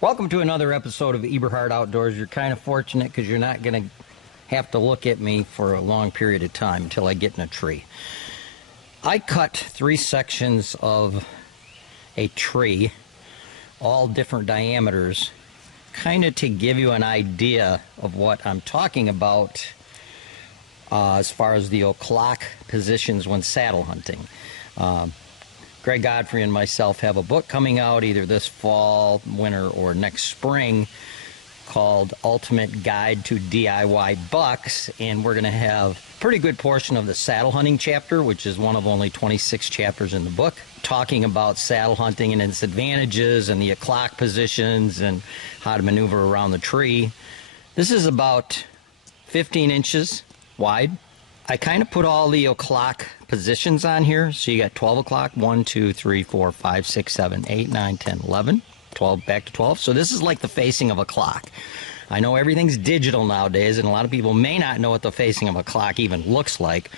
Welcome to another episode of Eberhart Outdoors. You're kind of fortunate because you're not going to have to look at me for a long period of time until I get in a tree. I cut 3 sections of a tree, all different diameters, kind of to give you an idea of what I'm talking about as far as the o'clock positions when saddle hunting. Greg Godfrey and myself have a book coming out either this fall, winter, or next spring called Ultimate Guide to DIY Bucks, and we're going to have a pretty good portion of the saddle hunting chapter, which is one of only 26 chapters in the book, talking about saddle hunting and its advantages and the o'clock positions and how to maneuver around the tree. This is about 15 inches wide. I kind of put all the o'clock positions on here. So you got 12 o'clock, 1, 2, 3, 4, 5, 6, 7, 8, 9, 10, 11, 12, back to 12. So this is like the facing of a clock. I know everything's digital nowadays, and a lot of people may not know what the facing of a clock even looks like,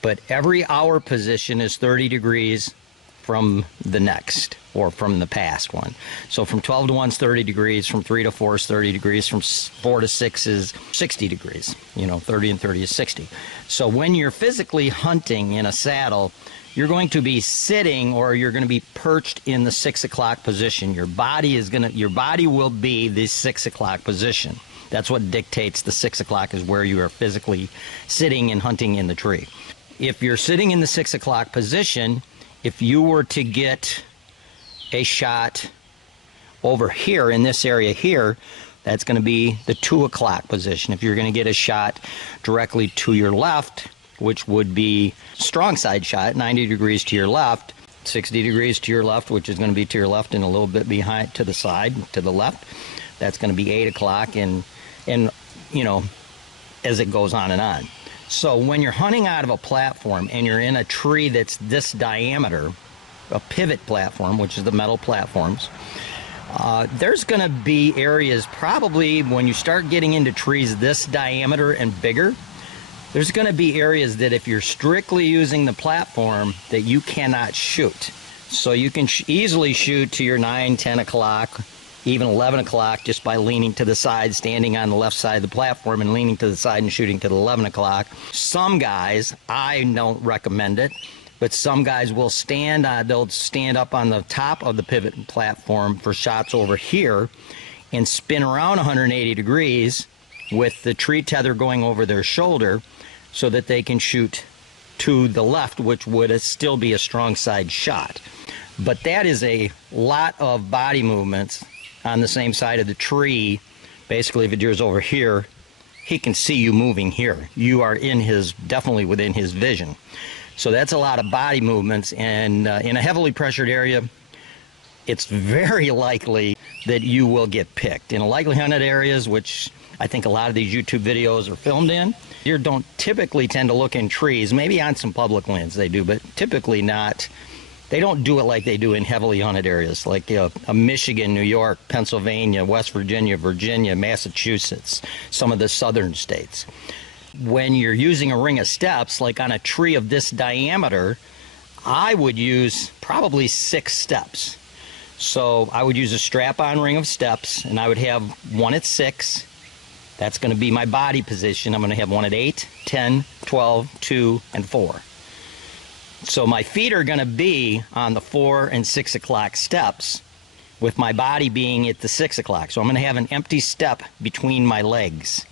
but every hour position is 30 degrees from the next, or from the past one. So from 12 to 1 is 30 degrees, from 3 to 4 is 30 degrees, from 4 to 6 is 60 degrees. 30 and 30 is 60. So when you're physically hunting in a saddle, you're going to be sitting, or you're going to be perched in the 6 o'clock position. Your body will be the 6 o'clock position. That's what dictates the 6 o'clock is where you are physically sitting and hunting in the tree. If you're sitting in the 6 o'clock position, if you were to get a shot over here in this area here, that's going to be the 2 o'clock position. If you're going to get a shot directly to your left, which would be strong side shot, 90 degrees to your left, 60 degrees to your left, which is going to be to your left and a little bit behind to the side, to the left, that's going to be 8 o'clock, and as it goes on and on. So when you're hunting out of a platform and you're in a tree that's this diameter, a pivot platform, which is the metal platforms, there's going to be areas probably when you start getting into trees this diameter and bigger, there's going to be areas that if you're strictly using the platform that you cannot shoot. So you can easily shoot to your 9, 10 o'clock, even 11 o'clock just by leaning to the side, standing on the left side of the platform and leaning to the side and shooting to the 11 o'clock. Some guys, I don't recommend it, but some guys will they'll stand up on the top of the pivot platform for shots over here and spin around 180 degrees with the tree tether going over their shoulder so that they can shoot to the left, which would still be a strong side shot. But that is a lot of body movements on the same side of the tree. Basically, if a deer's over here, he can see you moving here. You are definitely within his vision. So that's a lot of body movements, and in a heavily pressured area, it's very likely that you will get picked. In lightly hunted areas, which I think a lot of these YouTube videos are filmed in, deer don't typically tend to look in trees. Maybe on some public lands they do, but typically not. They don't do it like they do in heavily hunted areas, like a Michigan, New York, Pennsylvania, West Virginia, Virginia, Massachusetts, some of the southern states. When you're using a ring of steps, like on a tree of this diameter, I would use probably 6 steps. So I would use a strap-on ring of steps, and I would have one at 6. That's going to be my body position. I'm going to have one at 8, 10, 12, 2, and 4. So my feet are going to be on the 4 and 6 o'clock steps, with my body being at the 6 o'clock. So I'm going to have an empty step between my legs.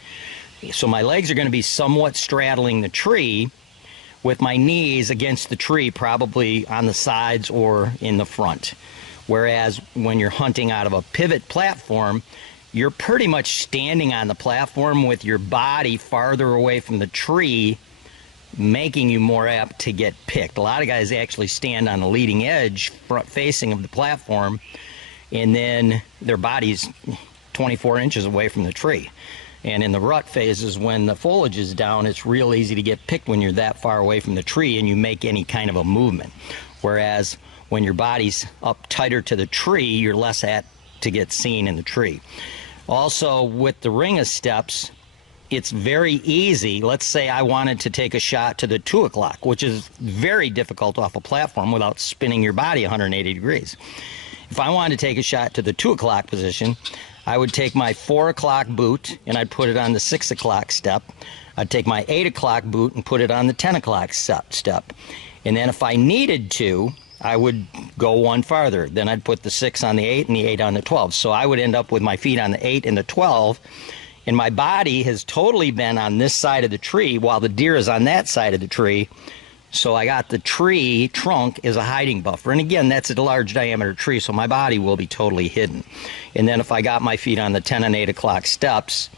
So my legs are going to be somewhat straddling the tree, with my knees against the tree, probably on the sides or in the front. Whereas when you're hunting out of a pivot platform, you're pretty much standing on the platform with your body farther away from the tree, making you more apt to get picked. A lot of guys actually stand on the leading edge, front facing of the platform, and then their body's 24 inches away from the tree. And in the rut phases, when the foliage is down, it's real easy to get picked when you're that far away from the tree and you make any kind of a movement. Whereas when your body's up tighter to the tree, you're less apt to get seen in the tree. Also, with the ring of steps, it's very easy. Let's say I wanted to take a shot to the 2 o'clock, which is very difficult off a platform without spinning your body 180 degrees. If I wanted to take a shot to the 2 o'clock position, I would take my 4 o'clock boot and I'd put it on the 6 o'clock step. I'd take my 8 o'clock boot and put it on the 10 o'clock step. And then if I needed to, I would go one farther. Then I'd put the 6 on the 8 and the 8 on the 12. So I would end up with my feet on the 8 and the 12, and my body has totally been on this side of the tree while the deer is on that side of the tree. So I got the tree trunk as a hiding buffer. And again, that's a large diameter tree, so my body will be totally hidden. And then if I got my feet on the 10 and 8 o'clock steps,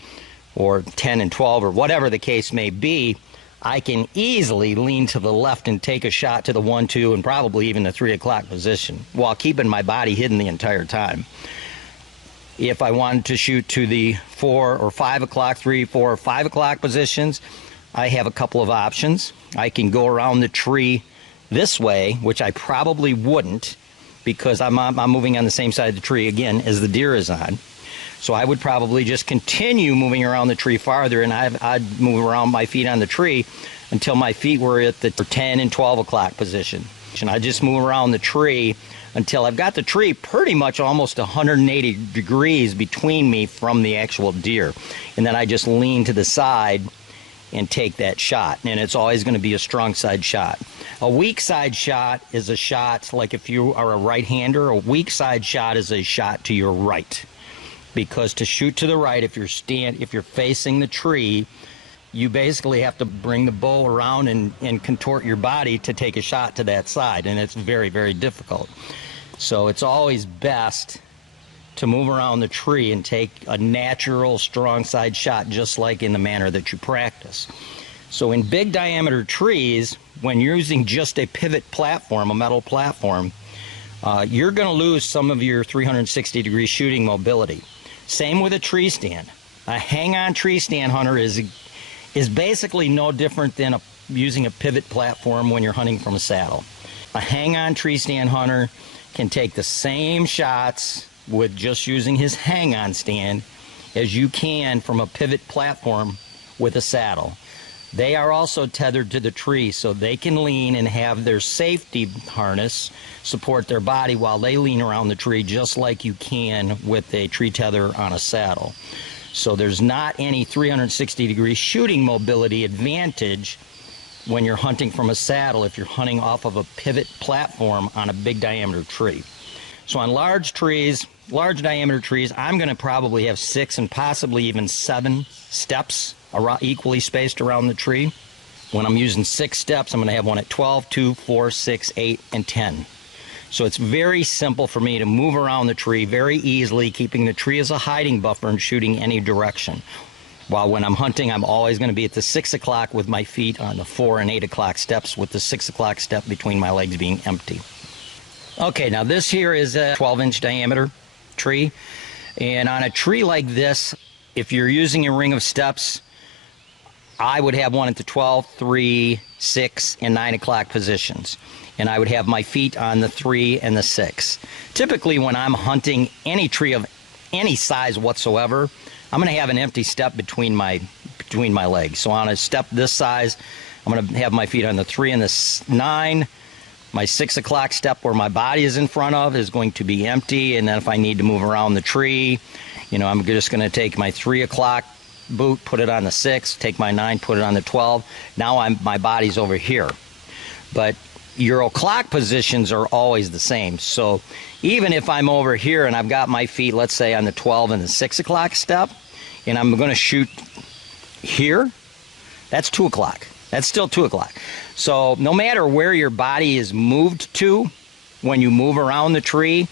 or 10 and 12, or whatever the case may be, I can easily lean to the left and take a shot to the 1, 2, and probably even the 3 o'clock position while keeping my body hidden the entire time. If I wanted to shoot to the 4 or 5 o'clock, 3, 4, or 5 o'clock positions, I have a couple of options. I can go around the tree this way, which I probably wouldn't because I'm moving on the same side of the tree again as the deer is on. So I would probably just continue moving around the tree farther, and I'd move around my feet on the tree until my feet were at the 10 and 12 o'clock position. And I just move around the tree until I've got the tree pretty much almost 180 degrees between me from the actual deer. And then I just lean to the side and take that shot. And it's always going to be a strong side shot. A weak side shot is a shot, like if you are a right-hander, a weak side shot is a shot to your right. Because to shoot to the right, if you're facing the tree, you basically have to bring the bow around and contort your body to take a shot to that side, and it's very, very difficult. So it's always best to move around the tree and take a natural strong side shot, just like in the manner that you practice. So in big diameter trees, when you're using just a pivot platform, a metal platform, you're going to lose some of your 360 degree shooting mobility. Same with a tree stand. A hang-on tree stand hunter is basically no different than using a pivot platform when you're hunting from a saddle. A hang-on tree stand hunter can take the same shots with just using his hang-on stand as you can from a pivot platform with a saddle. They are also tethered to the tree, so they can lean and have their safety harness support their body while they lean around the tree, just like you can with a tree tether on a saddle. So there's not any 360 degree shooting mobility advantage when you're hunting from a saddle if you're hunting off of a pivot platform on a big diameter tree. So on large trees, large diameter trees, I'm going to probably have 6 and possibly even 7 steps equally spaced around the tree. When I'm using 6 steps, I'm going to have one at 12, 2, 4, 6, 8, and 10. So it's very simple for me to move around the tree very easily, keeping the tree as a hiding buffer and shooting any direction. While when I'm hunting, I'm always going to be at the 6 o'clock with my feet on the 4 and 8 o'clock steps, with the 6 o'clock step between my legs being empty. Okay, now this here is a 12-inch diameter tree. And on a tree like this, if you're using a ring of steps, I would have one at the 12, 3, 6, and 9 o'clock positions. And I would have my feet on the 3 and the 6. Typically, when I'm hunting any tree of any size whatsoever, I'm going to have an empty step between my legs. So on a step this size, I'm going to have my feet on the 3 and the 9. My 6 o'clock step where my body is in front of is going to be empty. And then if I need to move around the tree, I'm just going to take my 3 o'clock boot, put it on the 6, take my 9, put it on the 12. Now my body's over here. But your o'clock positions are always the same. So even if I'm over here and I've got my feet, let's say, on the 12 and the 6 o'clock step, and I'm going to shoot here, that's 2 o'clock. That's still 2 o'clock. So no matter where your body is moved to, when you move around the tree,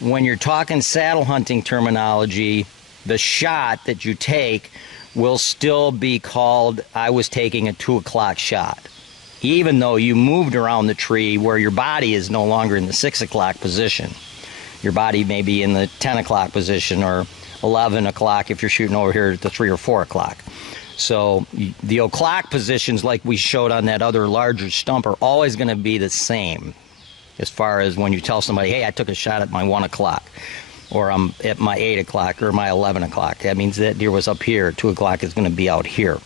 when you're talking saddle hunting terminology, the shot that you take will still be called, I was taking a 2 o'clock shot. Even though you moved around the tree where your body is no longer in the 6 o'clock position. Your body may be in the 10 o'clock position or 11 o'clock if you're shooting over here at the 3 or 4 o'clock. So the o'clock positions, like we showed on that other larger stump, are always going to be the same as far as when you tell somebody, hey, I took a shot at my 1 o'clock, or I'm at my 8 o'clock or my 11 o'clock. That means that deer was up here. 2 o'clock is going to be out here.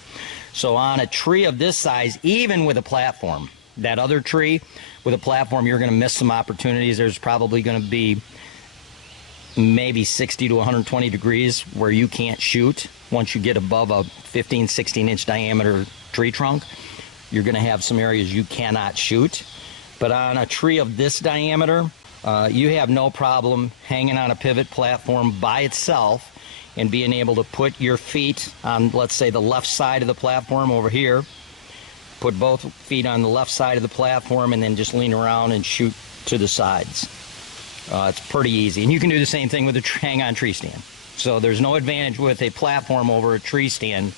So on a tree of this size, even with a platform, that other tree with a platform, you're going to miss some opportunities. There's probably going to be maybe 60 to 120 degrees where you can't shoot. Once you get above a 15, 16 inch diameter tree trunk, you're going to have some areas you cannot shoot. But on a tree of this diameter, you have no problem hanging on a pivot platform by itself and being able to put your feet on, let's say, the left side of the platform over here. Put both feet on the left side of the platform and then just lean around and shoot to the sides. It's pretty easy. And you can do the same thing with a hang-on tree stand. So there's no advantage with a platform over a tree stand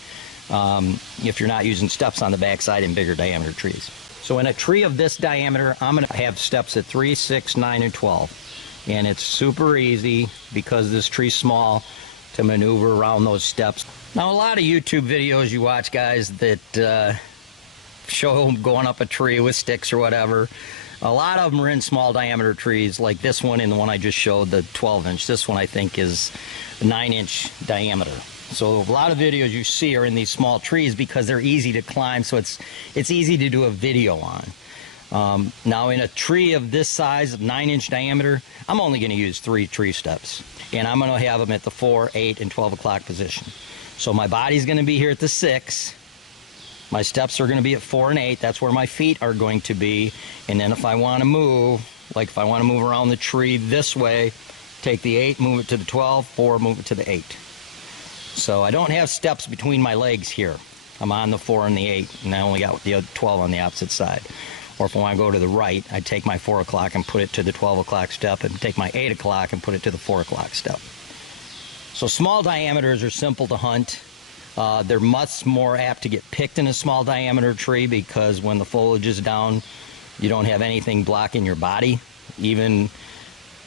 if you're not using steps on the backside in bigger diameter trees. So in a tree of this diameter, I'm going to have steps at 3, 6, 9, and 12. And it's super easy because this tree's small to maneuver around those steps. Now, a lot of YouTube videos you watch, guys, that show them going up a tree with sticks or whatever. A lot of them are in small diameter trees, like this one and the one I just showed, the 12-inch. This one I think is 9-inch diameter. So a lot of videos you see are in these small trees because they're easy to climb, so it's easy to do a video on. Now in a tree of this size, 9-inch diameter, I'm only going to use 3 tree steps. And I'm going to have them at the 4, 8, and 12 o'clock position. So my body's going to be here at the 6. My steps are going to be at 4 and 8. That's where my feet are going to be. And then if I want to move, like if I want to move around the tree this way, take the 8, move it to the 12, 4, move it to the 8. So I don't have steps between my legs here. I'm on the 4 and the 8, and I only got the 12 on the opposite side. Or if I want to go to the right, I take my 4 o'clock and put it to the 12 o'clock step, and take my 8 o'clock and put it to the 4 o'clock step. So small diameters are simple to hunt. They're much more apt to get picked in a small diameter tree because when the foliage is down, you don't have anything blocking your body. Even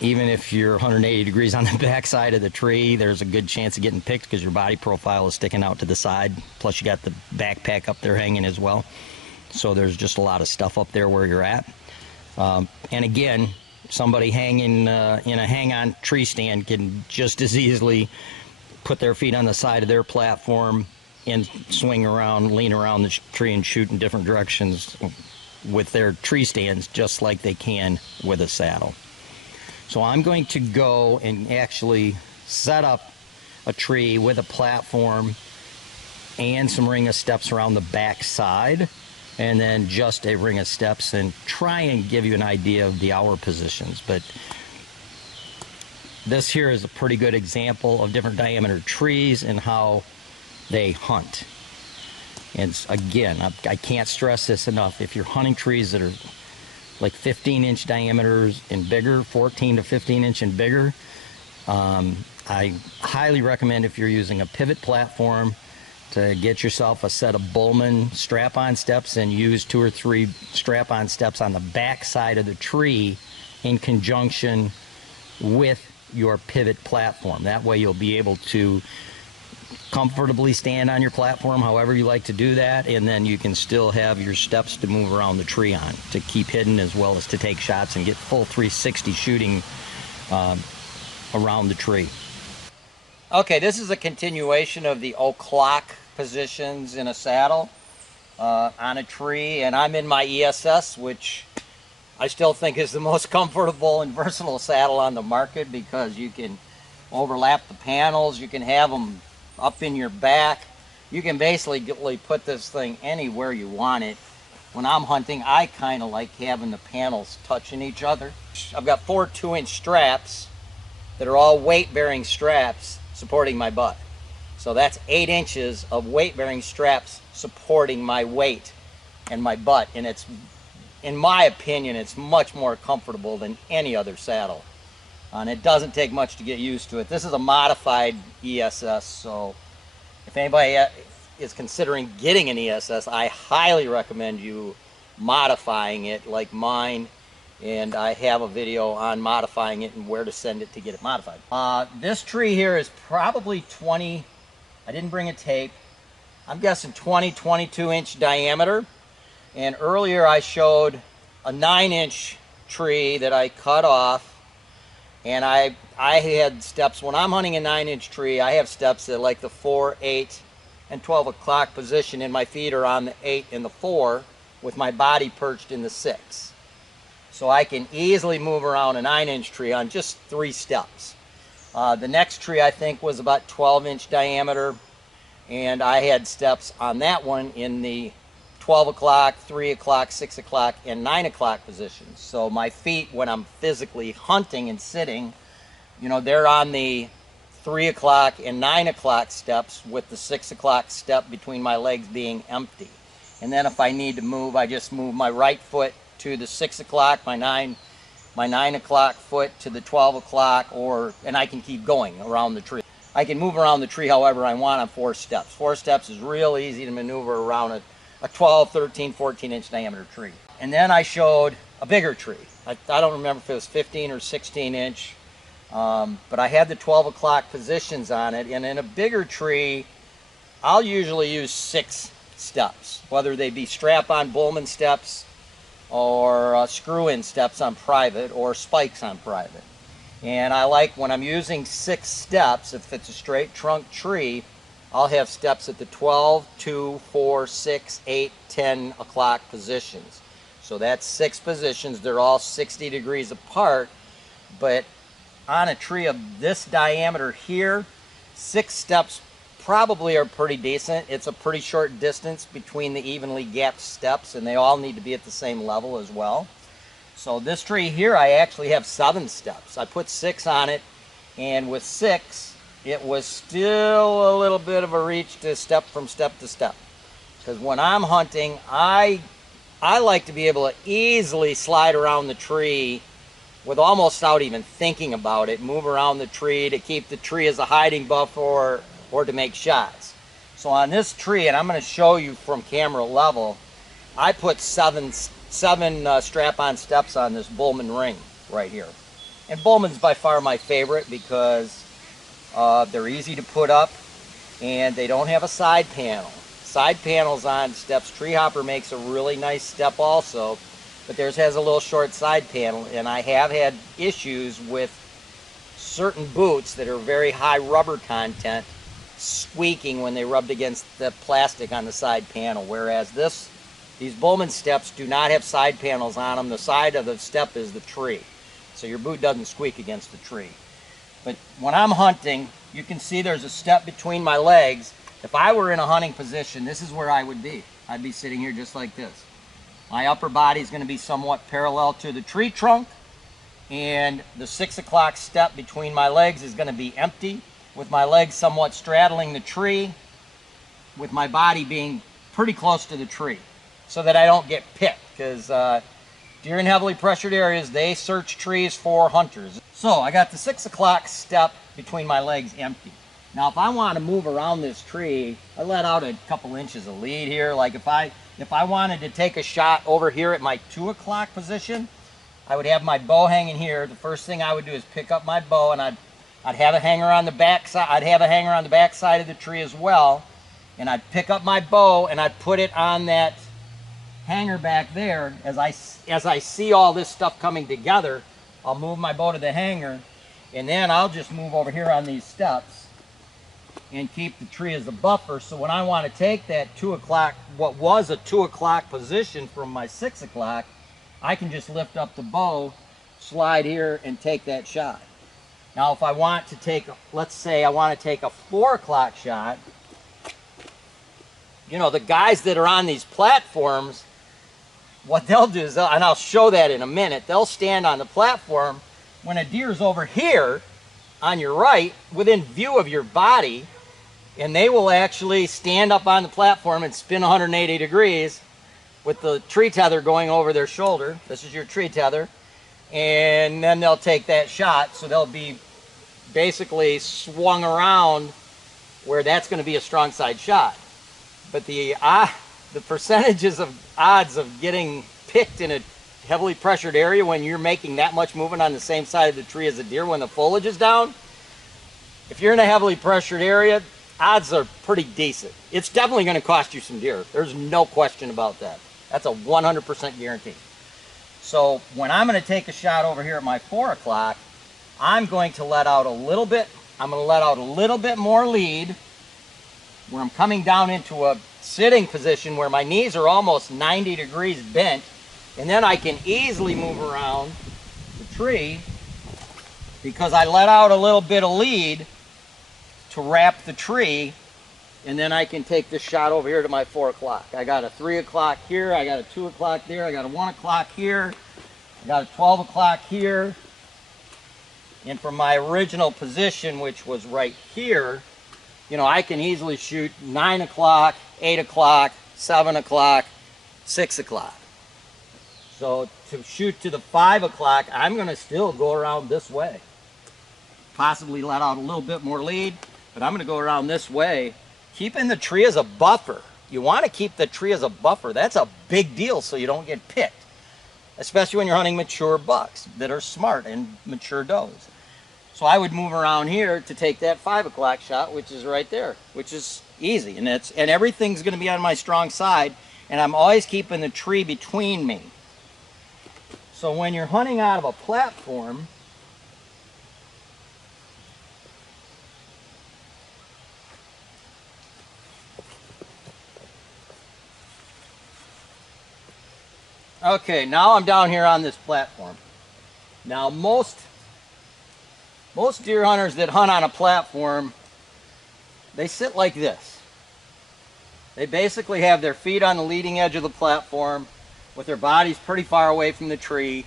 if you're 180 degrees on the back side of the tree, there's a good chance of getting picked because your body profile is sticking out to the side. Plus you got the backpack up there hanging as well. So there's just a lot of stuff up there where you're at. And again, somebody hanging in a hang-on tree stand can just as easily put their feet on the side of their platform and swing around, lean around the tree and shoot in different directions with their tree stands just like they can with a saddle. So I'm going to go and actually set up a tree with a platform and some ring of steps around the back side, and then just a ring of steps, and try and give you an idea of the hour positions. But this here is a pretty good example of different diameter trees and how they hunt. And again, I can't stress this enough. If you're hunting trees that are like 15-inch diameters and bigger, 14 to 15-inch and bigger, I highly recommend, if you're using a pivot platform, to get yourself a set of Bullman strap-on steps and use 2 or 3 strap-on steps on the back side of the tree in conjunction with your pivot platform. That way you'll be able to comfortably stand on your platform however you like to do that, and then you can still have your steps to move around the tree on to keep hidden, as well as to take shots and get full 360 shooting around the tree. Okay, this is a continuation of the o'clock positions in a saddle on a tree, and I'm in my ESS, which I still think is the most comfortable and versatile saddle on the market because you can overlap the panels, you can have them up in your back. You can basically put this thing anywhere you want it. When I'm hunting, I kind of like having the panels touching each other. I've got 4 2-inch straps that are all weight-bearing straps supporting my butt. So that's 8 inches of weight-bearing straps supporting my weight and my butt. And it's, in my opinion, it's much more comfortable than any other saddle. And it doesn't take much to get used to it. This is a modified ESS, so if anybody is considering getting an ESS, I highly recommend you modifying it like mine. And I have a video on modifying it and where to send it to get it modified. This tree here is probably 20, I didn't bring a tape, I'm guessing 20, 22-inch diameter. And earlier I showed a 9-inch tree that I cut off, and I had steps. When I'm hunting a 9-inch tree, I have steps at like the 4, 8, and 12 o'clock position, and my feet are on the 8 and the 4 with my body perched in the 6. So I can easily move around a 9-inch tree on just 3 steps. The next tree I think was about 12-inch diameter, and I had steps on that one in the 12 o'clock, 3 o'clock, 6 o'clock, and 9 o'clock positions. So my feet, when I'm physically hunting and sitting, you know, they're on the 3 o'clock and 9 o'clock steps, with the 6 o'clock step between my legs being empty. And then if I need to move, I just move my right foot to the 6 o'clock, my 9 o'clock foot to the 12 o'clock, and I can keep going around the tree. I can move around the tree however I want on 4 steps. 4 steps is real easy to maneuver around a 12, 13, 14-inch diameter tree. And then I showed a bigger tree. I don't remember if it was 15 or 16-inch, but I had the 12 o'clock positions on it. And in a bigger tree, I'll usually use 6 steps, whether they be strap-on Bullman steps or screw-in steps on private or spikes on private. And I like, when I'm using 6 steps, if it's a straight trunk tree, I'll have steps at the 12, 2, 4, 6, 8, 10 o'clock positions. So that's 6 positions. They're all 60 degrees apart, but on a tree of this diameter here, 6 steps probably are pretty decent. It's a pretty short distance between the evenly gapped steps, and they all need to be at the same level as well. So this tree here, I actually have 7 steps. I put 6 on it, and with 6, it was still a little bit of a reach to step from step to step. Because when I'm hunting, I like to be able to easily slide around the tree with almost without even thinking about it, move around the tree to keep the tree as a hiding buffer or to make shots. So on this tree, and I'm going to show you from camera level, I put 7 strap-on steps on this Bullman ring right here. And Bullman's by far my favorite because they're easy to put up and they don't have a side panel. Side panels on steps, Treehopper makes a really nice step also, but theirs has a little short side panel, and I have had issues with certain boots that are very high rubber content squeaking when they rubbed against the plastic on the side panel, whereas these Bullman steps do not have side panels on them. The side of the step is the tree, so your boot doesn't squeak against the tree. But when I'm hunting, you can see there's a step between my legs. If I were in a hunting position, this is where I would be. I'd be sitting here just like this. My upper body is going to be somewhat parallel to the tree trunk, and the 6 o'clock step between my legs is going to be empty, with my legs somewhat straddling the tree, with my body being pretty close to the tree, so that I don't get picked, because deer in heavily pressured areas, they search trees for hunters. So I got the 6 o'clock step between my legs empty. Now if I want to move around this tree, I let out a couple inches of lead here. Like if I wanted to take a shot over here at my 2 o'clock position, I would have my bow hanging here. The first thing I would do is pick up my bow, and I'd have a hanger on the back side. I'd have a hanger on the back side of the tree as well, and I'd pick up my bow and I'd put it on that hanger back there. As I see all this stuff coming together, I'll move my bow to the hanger, and then I'll just move over here on these steps and keep the tree as a buffer. So when I want to take that 2 o'clock, what was a 2 o'clock position from my 6 o'clock, I can just lift up the bow, slide here, and take that shot. Now if I want to take, let's say I want to take a 4 o'clock shot, you know, the guys that are on these platforms, what they'll do is, and I'll show that in a minute, they'll stand on the platform when a deer's over here on your right, within view of your body, and they will actually stand up on the platform and spin 180 degrees with the tree tether going over their shoulder. This is your tree tether. And then they'll take that shot, so they'll be basically swung around where that's going to be a strong side shot. But the percentages of odds of getting picked in a heavily pressured area when you're making that much movement on the same side of the tree as a deer when the foliage is down, if you're in a heavily pressured area, odds are pretty decent. It's definitely going to cost you some deer. There's no question about that. That's a 100% guarantee. So when I'm going to take a shot over here at my 4 o'clock, I'm going to let out a little bit. I'm going to let out a little bit more lead where I'm coming down into a sitting position where my knees are almost 90 degrees bent, and then I can easily move around the tree because I let out a little bit of lead to wrap the tree, and then I can take this shot over here to my 4 o'clock. I got a 3 o'clock here, I got a 2 o'clock there, I got a 1 o'clock here, I got a 12 o'clock here, and from my original position, which was right here, you know, I can easily shoot 9 o'clock, 8 o'clock, 7 o'clock, 6 o'clock. So to shoot to the 5 o'clock, I'm going to still go around this way. Possibly let out a little bit more lead, but I'm going to go around this way, keeping the tree as a buffer. You want to keep the tree as a buffer. That's a big deal so you don't get picked, especially when you're hunting mature bucks that are smart and mature does. So I would move around here to take that 5 o'clock shot, which is right there, which is easy. And everything's going to be on my strong side, and I'm always keeping the tree between me. So when you're hunting out of a platform, okay, now I'm down here on this platform. Now most deer hunters that hunt on a platform, they sit like this. They basically have their feet on the leading edge of the platform with their bodies pretty far away from the tree,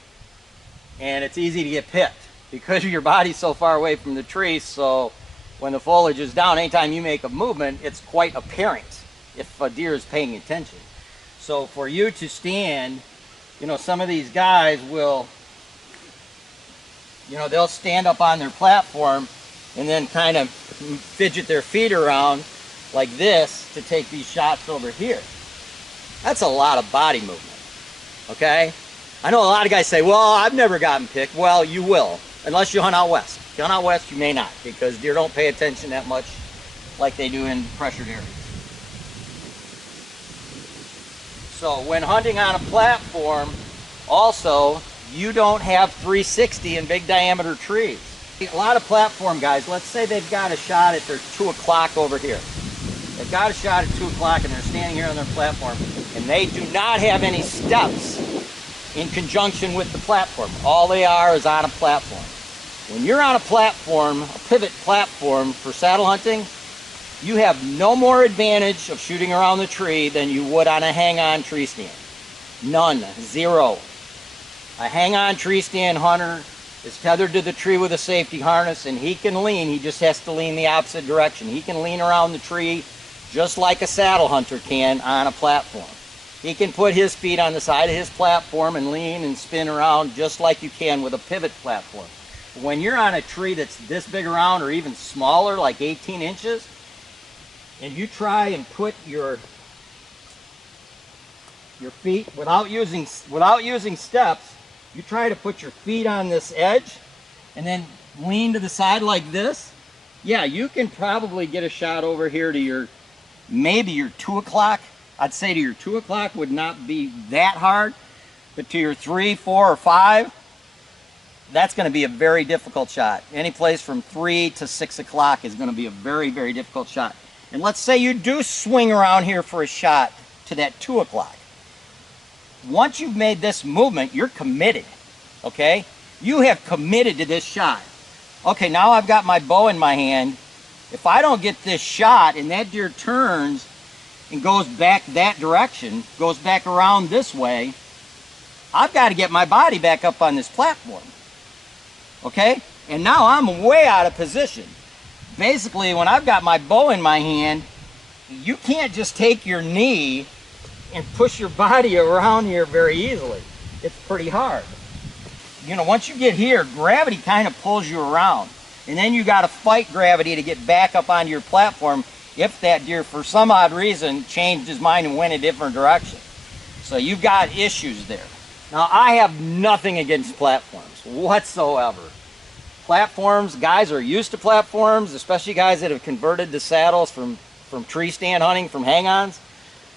and it's easy to get picked because your body's so far away from the tree. So when the foliage is down, anytime you make a movement, it's quite apparent if a deer is paying attention. So for you to stand, you know, some of these guys will, you know, they'll stand up on their platform and then kind of fidget their feet around like this to take these shots over here. That's a lot of body movement, okay? I know a lot of guys say, well, I've never gotten picked. Well, you will, unless you hunt out west. If you hunt out west, you may not, because deer don't pay attention that much like they do in pressured areas. So when hunting on a platform, also, you don't have 360 in big diameter trees. A lot of platform guys, let's say they've got a shot at their 2 o'clock over here. They've got a shot at 2 o'clock and they're standing here on their platform, and they do not have any steps in conjunction with the platform. All they are is on a platform. When you're on a platform, a pivot platform for saddle hunting, you have no more advantage of shooting around the tree than you would on a hang-on tree stand. None. Zero. A hang-on tree stand hunter is tethered to the tree with a safety harness, and he can lean. He just has to lean the opposite direction. He can lean around the tree just like a saddle hunter can on a platform. He can put his feet on the side of his platform and lean and spin around just like you can with a pivot platform. When you're on a tree that's this big around or even smaller, like 18 inches, and you try and put your feet without using steps, you try to put your feet on this edge and then lean to the side like this, yeah, you can probably get a shot over here to maybe your 2 o'clock. I'd say to your 2 o'clock would not be that hard, but to your 3, 4, or 5, that's going to be a very difficult shot. Any place from 3 to 6 o'clock is going to be a very, very difficult shot. And let's say you do swing around here for a shot to that 2 o'clock. Once you've made this movement, you're committed, okay? You have committed to this shot. Okay, now I've got my bow in my hand. If I don't get this shot and that deer turns and goes back that direction, goes back around this way, I've got to get my body back up on this platform, okay? And now I'm way out of position. Basically, when I've got my bow in my hand, you can't just take your knee and push your body around here very easily. It's pretty hard. You know, once you get here, gravity kind of pulls you around. And then you got to fight gravity to get back up onto your platform if that deer, for some odd reason, changed his mind and went a different direction. So you've got issues there. Now, I have nothing against platforms whatsoever. Platforms, guys are used to platforms, especially guys that have converted to saddles from tree stand hunting, from hang-ons,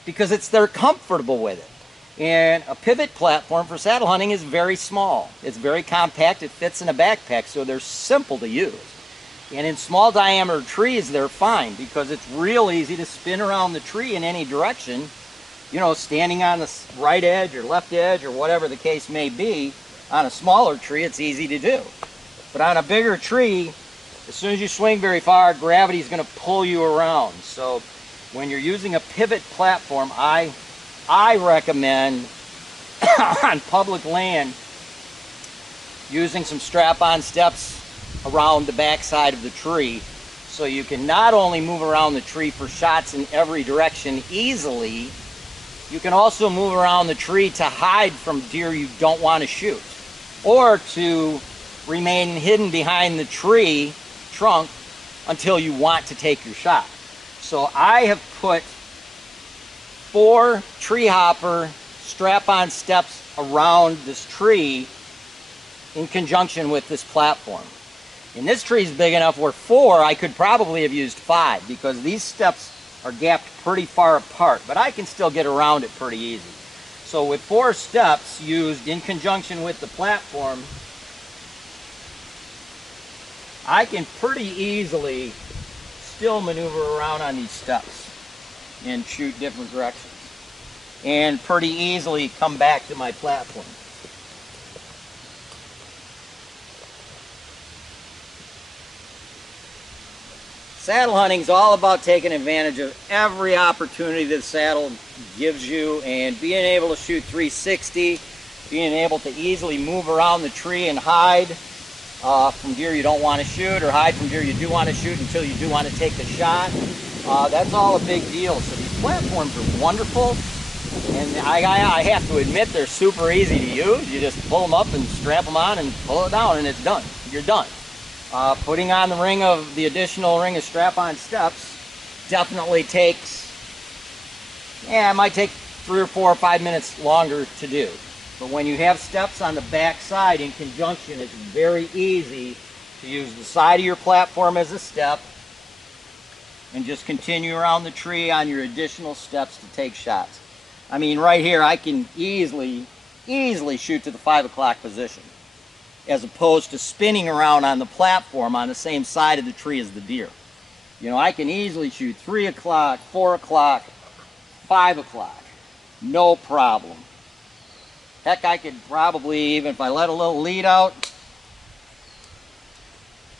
because they're comfortable with it. And a pivot platform for saddle hunting is very small. It's very compact. It fits in a backpack, so they're simple to use. And in small diameter trees, they're fine because it's real easy to spin around the tree in any direction, you know, standing on the right edge or left edge or whatever the case may be. On a smaller tree, it's easy to do. But on a bigger tree, as soon as you swing very far, gravity is going to pull you around. So when you're using a pivot platform, I recommend on public land using some strap-on steps around the back side of the tree, so you can not only move around the tree for shots in every direction easily, you can also move around the tree to hide from deer you don't want to shoot, or to remain hidden behind the tree trunk until you want to take your shot. So I have put 4 Treehopper strap-on steps around this tree in conjunction with this platform. And this tree is big enough where 4, I could probably have used 5, because these steps are gapped pretty far apart, but I can still get around it pretty easy. So with 4 steps used in conjunction with the platform, I can pretty easily still maneuver around on these steps and shoot different directions, and pretty easily come back to my platform. Saddle hunting is all about taking advantage of every opportunity that the saddle gives you, and being able to shoot 360, being able to easily move around the tree and hide from deer you don't want to shoot, or hide from deer you do want to shoot until you do want to take the shot. That's all a big deal. So these platforms are wonderful, and I have to admit they're super easy to use. You just pull them up and strap them on and pull it down, and it's done. You're done. Putting on the additional ring of strap-on steps definitely takes, it might take 3 or 4 or 5 minutes longer to do. But when you have steps on the back side in conjunction, it's very easy to use the side of your platform as a step and just continue around the tree on your additional steps to take shots. I mean, right here, I can easily shoot to the 5 o'clock position, as opposed to spinning around on the platform on the same side of the tree as the deer. You know, I can easily shoot 3 o'clock, 4 o'clock, 5 o'clock, no problem. Heck, I could probably, even if I let a little lead out,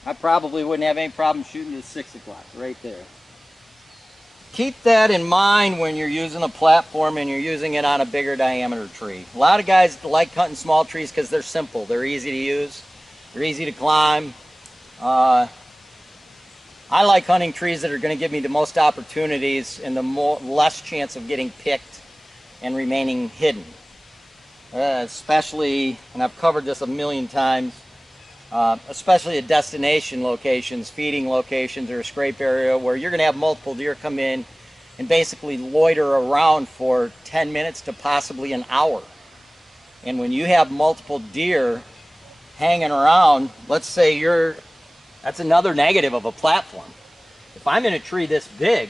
I probably wouldn't have any problem shooting to 6 o'clock right there. Keep that in mind when you're using a platform and you're using it on a bigger diameter tree. A lot of guys like hunting small trees because they're simple, they're easy to use, they're easy to climb. I like hunting trees that are going to give me the most opportunities and the less chance of getting picked and remaining hidden. Especially, and I've covered this a million times, especially at destination locations, feeding locations, or a scrape area where you're going to have multiple deer come in and basically loiter around for 10 minutes to possibly an hour. And when you have multiple deer hanging around, let's say that's another negative of a platform. If I'm in a tree this big,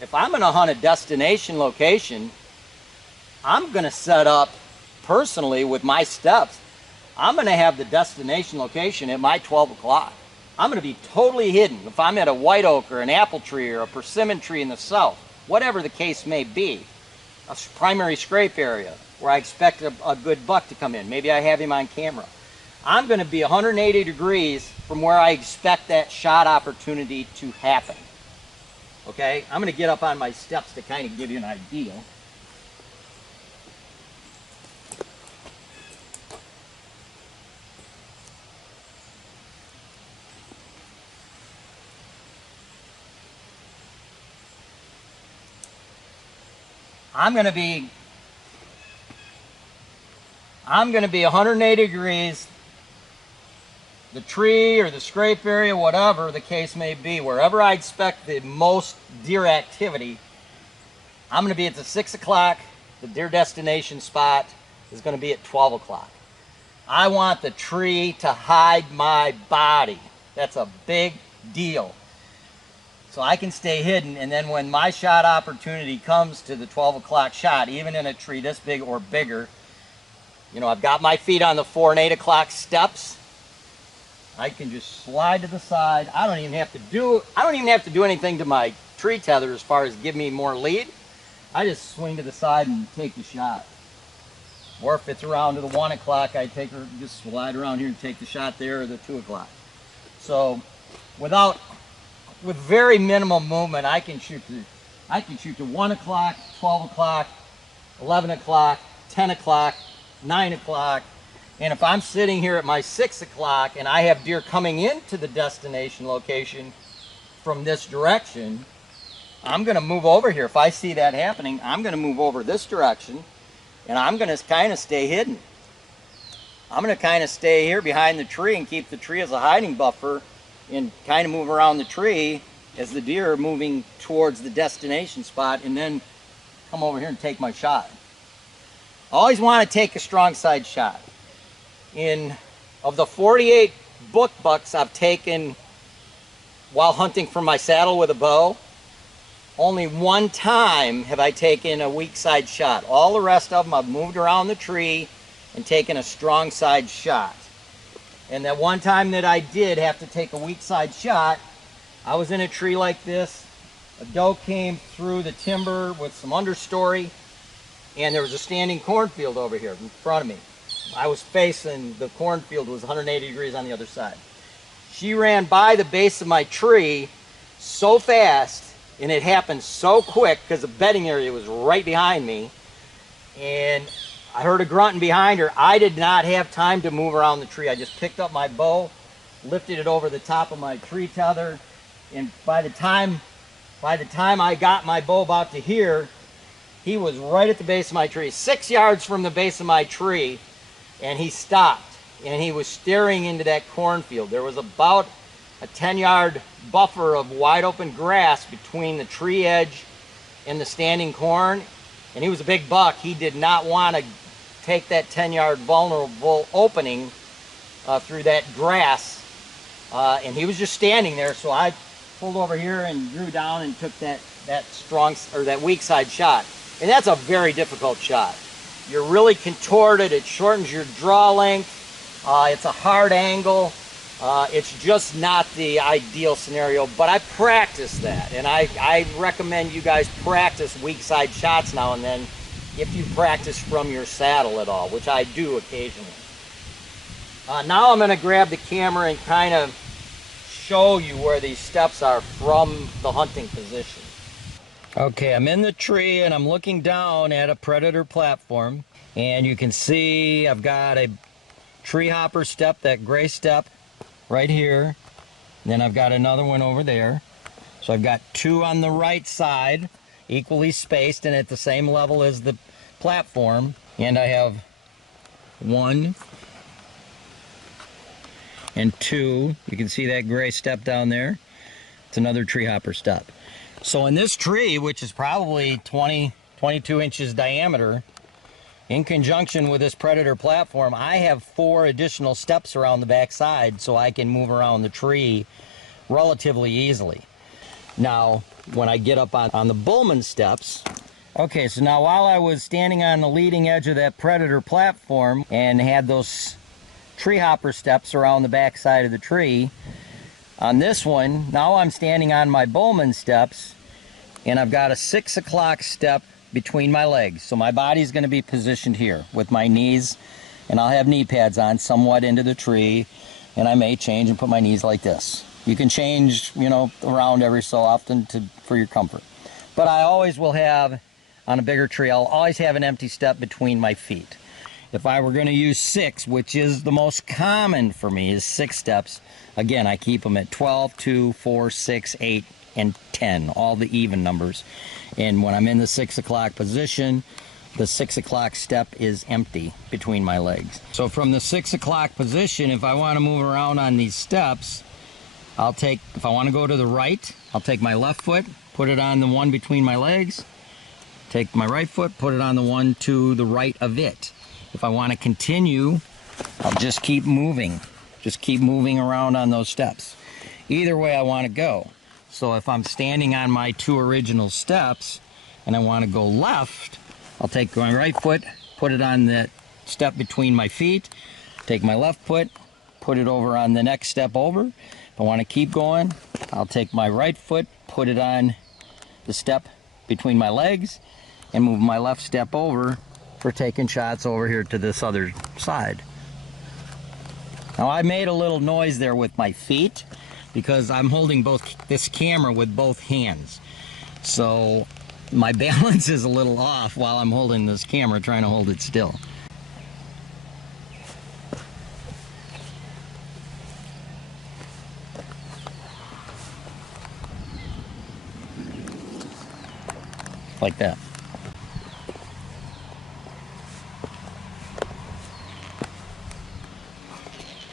if I'm going to hunt a destination location, I'm going to set up personally with my steps. I'm going to have the destination location at my 12 o'clock. I'm going to be totally hidden. If I'm at a white oak or an apple tree or a persimmon tree in the south, whatever the case may be, a primary scrape area where I expect a good buck to come in, maybe I have him on camera, I'm going to be 180 degrees from where I expect that shot opportunity to happen. Okay, I'm going to get up on my steps to kind of give you an idea. I'm going to be 180 degrees, the tree or the scrape area, whatever the case may be, wherever I expect the most deer activity, I'm going to be at the 6 o'clock. The deer destination spot is going to be at 12 o'clock. I want the tree to hide my body. That's a big deal. So I can stay hidden, and then when my shot opportunity comes to the 12 o'clock shot, even in a tree this big or bigger, you know, I've got my feet on the 4 and 8 o'clock steps. I can just slide to the side. I don't even have to do anything to my tree tether as far as give me more lead. I just swing to the side and take the shot. Or if it's around to the 1 o'clock, I take her, just slide around here and take the shot there, or the 2 o'clock. So with very minimal movement, I can shoot to 1 o'clock, 12 o'clock, 11 o'clock, 10 o'clock, 9 o'clock. And if I'm sitting here at my 6 o'clock and I have deer coming into the destination location from this direction, I'm going to move over here. If I see that happening, I'm going to move over this direction, and I'm going to kind of stay hidden. I'm going to kind of stay here behind the tree and keep the tree as a hiding buffer, and kind of move around the tree as the deer are moving towards the destination spot, and then come over here and take my shot. I always want to take a strong side shot. Of the 48 book bucks I've taken while hunting from my saddle with a bow, only one time have I taken a weak side shot. All the rest of them I've moved around the tree and taken a strong side shot. And that one time that I did have to take a weak side shot, I was in a tree like this. A doe came through the timber with some understory, and there was a standing cornfield over here in front of me. I was facing, the cornfield was 180 degrees on the other side. She ran by the base of my tree so fast, and it happened so quick because the bedding area was right behind me, and I heard a grunting behind her. I did not have time to move around the tree. I just picked up my bow, lifted it over the top of my tree tether, and by the time I got my bow about to here, he was right at the base of my tree, 6 yards from the base of my tree, and he stopped, and he was staring into that cornfield. There was about a 10-yard buffer of wide open grass between the tree edge and the standing corn, and he was a big buck. He did not want to take that 10-yard vulnerable opening through that grass, and he was just standing there. So I pulled over here and drew down and took that weak side shot, and that's a very difficult shot. You're really contorted. It shortens your draw length. It's a hard angle. It's just not the ideal scenario, but I practice that, and I recommend you guys practice weak side shots now and then if you practice from your saddle at all, which I do occasionally. Now I'm going to grab the camera and kind of show you where these steps are from the hunting position. Okay, I'm in the tree and I'm looking down at a predator platform, and you can see I've got a treehopper step, that gray step right here. Then I've got another one over there. So I've got two on the right side, equally spaced and at the same level as the platform. And I have 1 and 2. You can see that gray step down there. It's another treehopper step. So in this tree, which is probably 22 inches diameter, in conjunction with this predator platform, I have 4 additional steps around the back side so I can move around the tree relatively easily. Now, when I get up on the Bullman steps, okay, so now while I was standing on the leading edge of that predator platform and had those treehopper steps around the back side of the tree, on this one, now I'm standing on my Bullman steps, and I've got a 6 o'clock step between my legs. So my body's going to be positioned here with my knees, and I'll have knee pads on somewhat into the tree, and I may change and put my knees like this. You can change, you know, around every so often for your comfort. But I always will have, on a bigger tree, I'll always have an empty step between my feet. If I were going to use 6, which is the most common for me, is 6 steps, again, I keep them at 12, 2, 4, 6, 8, and 10, all the even numbers. And when I'm in the 6 o'clock position, the 6 o'clock step is empty between my legs. So from the 6 o'clock position, if I want to move around on these steps, if I want to go to the right, I'll take my left foot, put it on the one between my legs, take my right foot, put it on the one to the right of it. If I want to continue, I'll just keep moving around on those steps. Either way I want to go. So if I'm standing on my 2 original steps and I want to go left, I'll take my right foot, put it on the step between my feet, take my left foot, put it over on the next step over. If I want to keep going, I'll take my right foot, put it on the step between my legs, and move my left step over for taking shots over here to this other side. Now I made a little noise there with my feet because I'm holding this camera with both hands. So my balance is a little off while I'm holding this camera, trying to hold it still. Like that.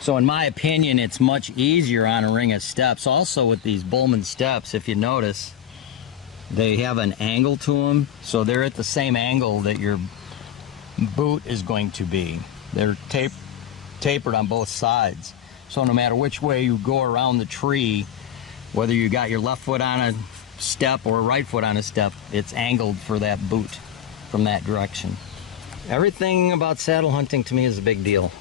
So in my opinion, it's much easier on a ring of steps. Also with these Bullman steps, if you notice, they have an angle to them, so they're at the same angle that your boot is going to be. They're tapered on both sides. So no matter which way you go around the tree, whether you got your left foot on a step or right foot on a step, it's angled for that boot from that direction. Everything about saddle hunting to me is a big deal.